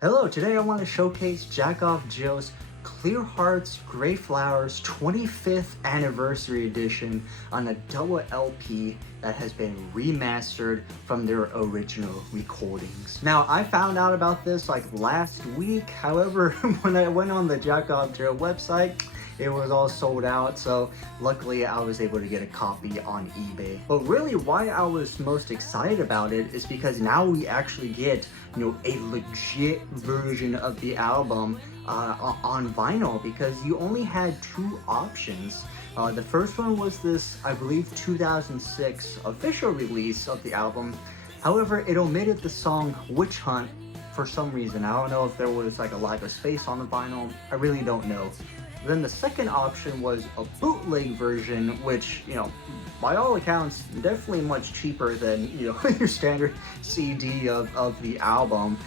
Hello, today I want to showcase Jack Off Jill's Clear Hearts Grey Flowers 25th Anniversary Edition on a double LP that has been remastered from their original recordings. Now, I found out about this like last week, however, when I went on the Jack Off Jill website, it was all sold out, so luckily I was able to get a copy on eBay. But really why I was most excited about it is because now we actually get, a legit version of the album on vinyl, because you only had two options. The first one was this, I believe, 2006 official release of the album. However, it omitted the song Witch Hunt for some reason. I don't know if there was like a lack of space on the vinyl. I really don't know. Then the second option was a bootleg version, which, by all accounts, definitely much cheaper than, your standard CD of the album.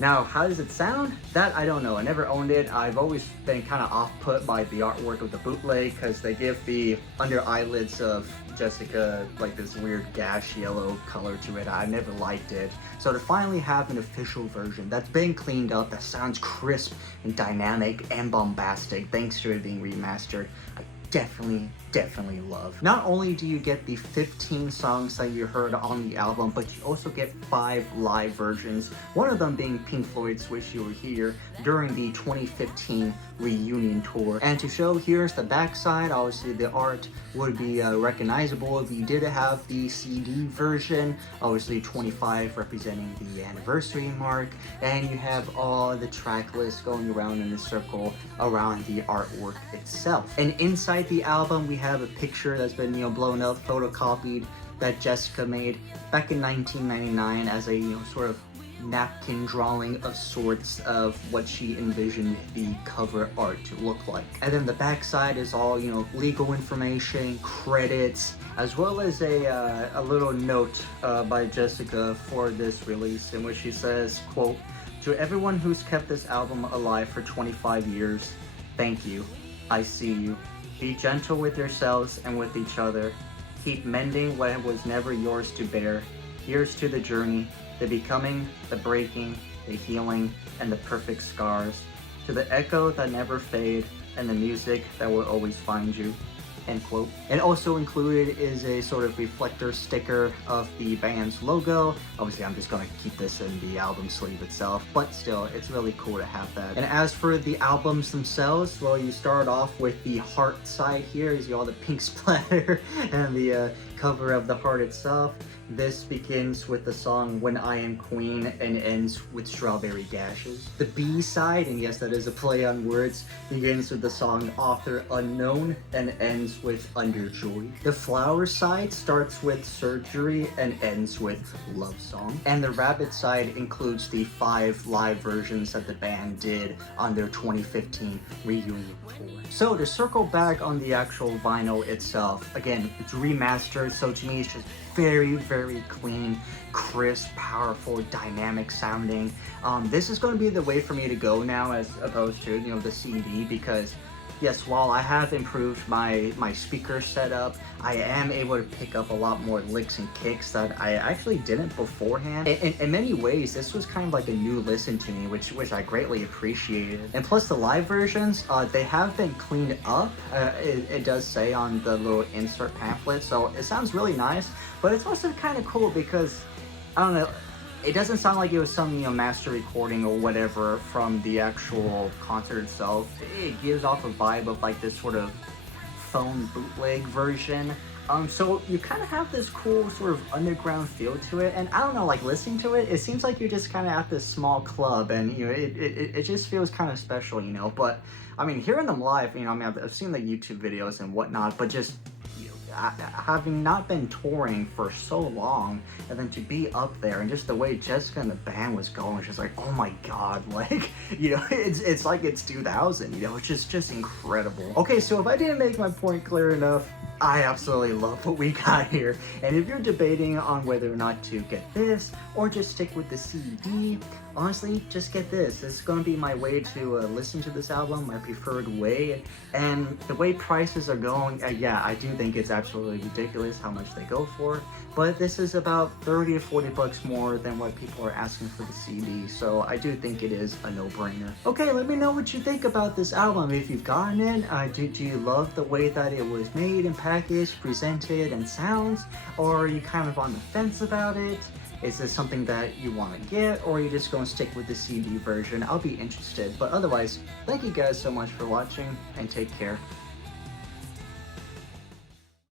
Now, how does it sound? That I don't know. I never owned it. I've always been kind of off-put by the artwork of the bootleg because they give the under eyelids of Jessica like this weird gash yellow color to it. I never liked it. So to finally have an official version that's been cleaned up, that sounds crisp and dynamic and bombastic thanks to it being remastered, I definitely love. Not only do you get the 15 songs that you heard on the album, but you also get 5 live versions, one of them being Pink Floyd's Wish You Were Here during the 2015 reunion tour. And to show, here's the backside. Obviously the art would be recognizable if you did have the CD version, obviously 25 representing the anniversary mark, and you have all the track lists going around in a circle around the artwork itself. And inside the album we have a picture that's been blown up, photocopied, that Jessica made back in 1999 as a sort of napkin drawing of sorts of what she envisioned the cover art to look like. And then the backside is all legal information, credits, as well as a little note by Jessica for this release, in which she says, quote, "To everyone who's kept this album alive for 25 years, thank you. I see you. Be gentle with yourselves and with each other. Keep mending what was never yours to bear. Here's to the journey, the becoming, the breaking, the healing, and the perfect scars. To the echo that never fade, and the music that will always find you." End quote. And also included is a sort of reflector sticker of the band's logo. Obviously, I'm just going to keep this in the album sleeve itself, but still, it's really cool to have that. And as for the albums themselves, well, you start off with the heart side here. You see all the pink splatter and the cover of the heart itself. This begins with the song When I Am Queen and ends with Strawberry Gashes. The B side, and yes, that is a play on words, begins with the song Author Unknown and ends with Underjoy. The flower side starts with Surgery and ends with Love Song. And the rabbit side includes the 5 live versions that the band did on their 2015 reunion tour. So to circle back on the actual vinyl itself, again, it's remastered, so to me it's just very clean, crisp, powerful, dynamic sounding. This is going to be the way for me to go now, as opposed to the CD, because yes, while I have improved my speaker setup, I am able to pick up a lot more licks and kicks that I actually didn't beforehand. In many ways, this was kind of like a new listen to me, which I greatly appreciated. And plus the live versions, they have been cleaned up. It does say on the little insert pamphlet, so it sounds really nice, but it's also kind of cool because, I don't know, it doesn't sound like it was some master recording or whatever from the actual concert itself. It gives off a vibe of like this sort of phone bootleg version. So you kind of have this cool sort of underground feel to it, and I don't know, like listening to it, it seems like you're just kind of at this small club, and it just feels kind of special, But I mean, hearing them live, I've seen the YouTube videos and whatnot, but just having not been touring for so long, and then to be up there and just the way Jessica and the band was going, it's just like, oh my god, like, it's like it's 2000, which is just incredible. Okay, so if I didn't make my point clear enough, I absolutely love what we got here. And if you're debating on whether or not to get this or just stick with the CD, honestly, just get this. It's going to be my way to listen to this album, my preferred way. And the way prices are going, yeah, I do think it's absolutely ridiculous how much they go for. But this is about 30 to 40 bucks more than what people are asking for the CD. So I do think it is a no-brainer. Okay, let me know what you think about this album. If you've gotten it, do you love the way that it was made and packaged, presented, and sounds? Or are you kind of on the fence about it? Is this something that you want to get, or are you just going to stick with the CD version? I'll be interested. But otherwise, thank you guys so much for watching, and take care.